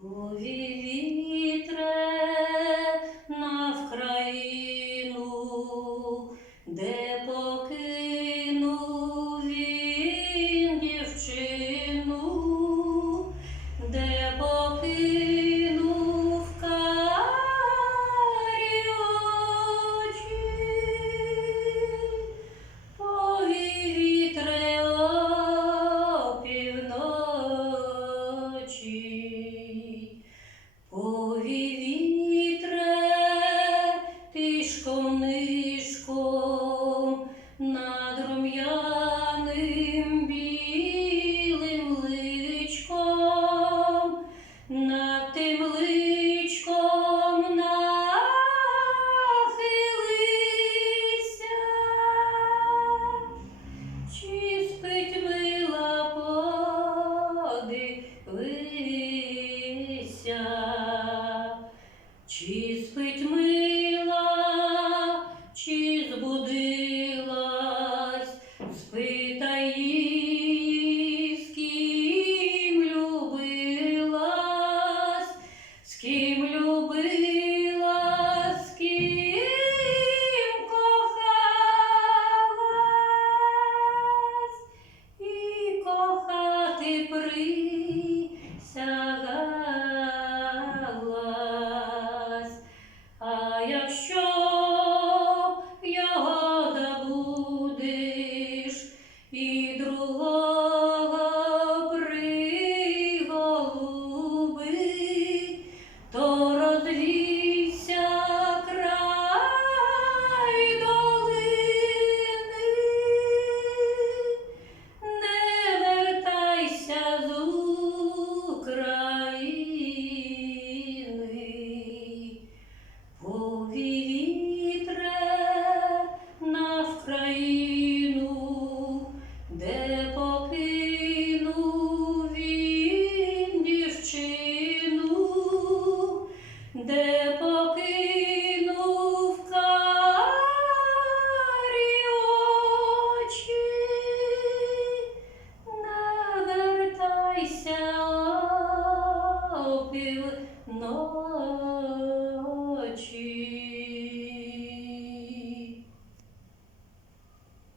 Vivi Dili